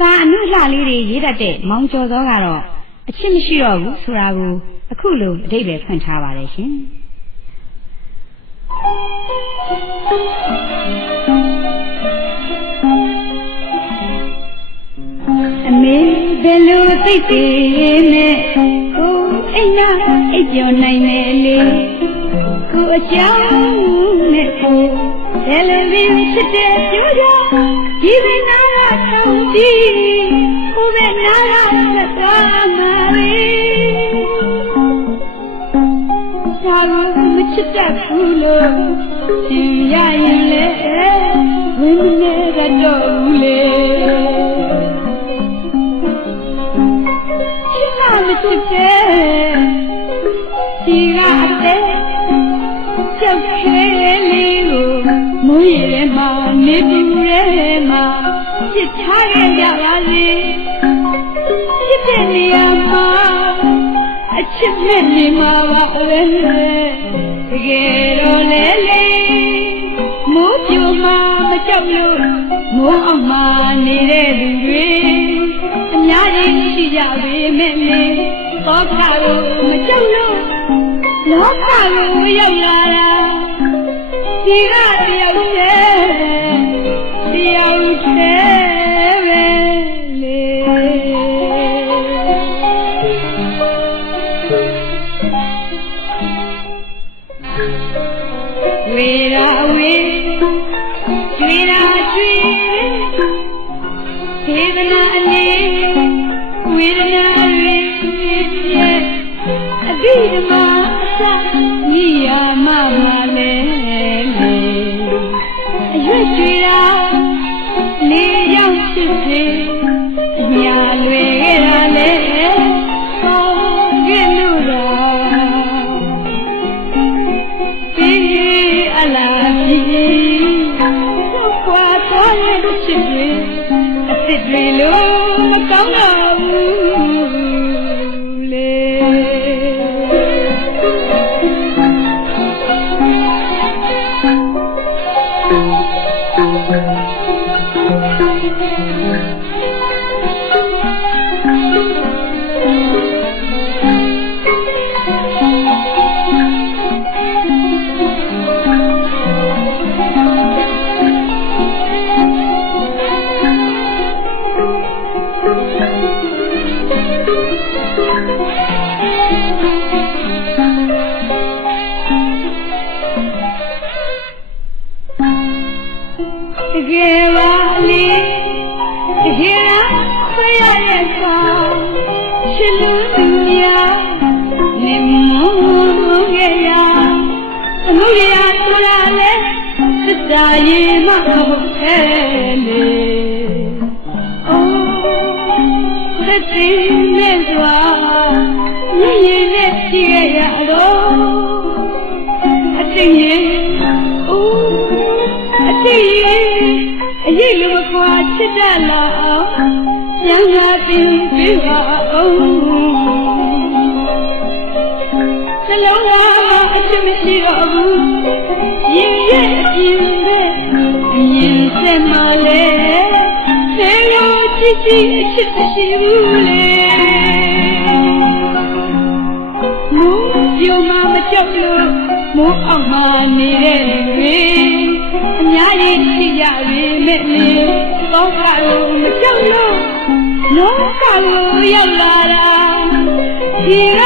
စာအနုလှလေးတွေရေးတတ်တဲ့မောင်ကျော်စောကတော့အချစ်မရှိတော့ဘူးဆိုတာကိုအခုလိုအဓိပ္ပာယ်ဖွင့်ထားပါတယ်ရှင်အမေဘယ်လိုသိသေးနဲ့ကိုအိမ်နာအိပ်ပျော်နိုင်တယ်လေကိုအကြောင်းနဲ့ကိုဘယ်လိုဖြစ်တဲ့ပြောကြဒီပင်နာထောင်ကြည့်ကိုပဲနာရသက်သာ မှာလေဘာလို့မချစ်တတ်ဘူးလို့ရှင်ရရင်လေဝင်းနေကတော့ဘူးလေချစ်လာမချစ်တဲ့ဒီကအတဲ့ကြောက်ခဲလေးကိုမွေးရဲမှာနေပူရဲမှာ ချစ်ထားခဲ့ကြပါစေချစ်တဲ့နေရာမှာအချစ်နဲ့နေမှာပါပဲတကယ်တော့လေလေမိုးပြိုမှာမကြောက်လို့မိုးအောင်မှာနေတဲ့လူတွေအများကြီးရှိကြပေမဲ့လေသောခါလို့မကြောက်လို့လောကကိုရောက်လာတာဒီက ဝေရာဝေကျွေရာကျွေဒေဝနာအနေဝေဒနာရေပြည့်အဘိဓမ္မာအစညီယာမမလဲလေအရွက်ကျွေရာနေ လားကြီးကွာသွားတဲ့ချစ်တွေအစ်စ်တွေလို့မကောင်းတော့ တကယ်ပါလေတကယ်လားခွေရရဲ့ကောင်ချစ်လို့သူများနေမခဲ့ရအမှုရဆိုတာလေသစ္စာရင်မဟုတ်ခဲ့လေအိုးသက်တည်နဲ့စွာမြည်ရင် အရေးလိုမခွာချစ်တတ်လာအောင်ဉာဏ်သာတင်ပြပါအောင်နှလုံးသားမှာအချစ်မရှိတော့ဘူးရင်ရဲ့အပြင်ပဲအရင်စက်မှလဲသေရောချစ်ချစ်အချစ်မရှိဘူးလေမိုးပြိုမှာမကြောက်လို့မိုးအောက်မှာနေတဲ့ လောကကိုရောက်လာတာဒီက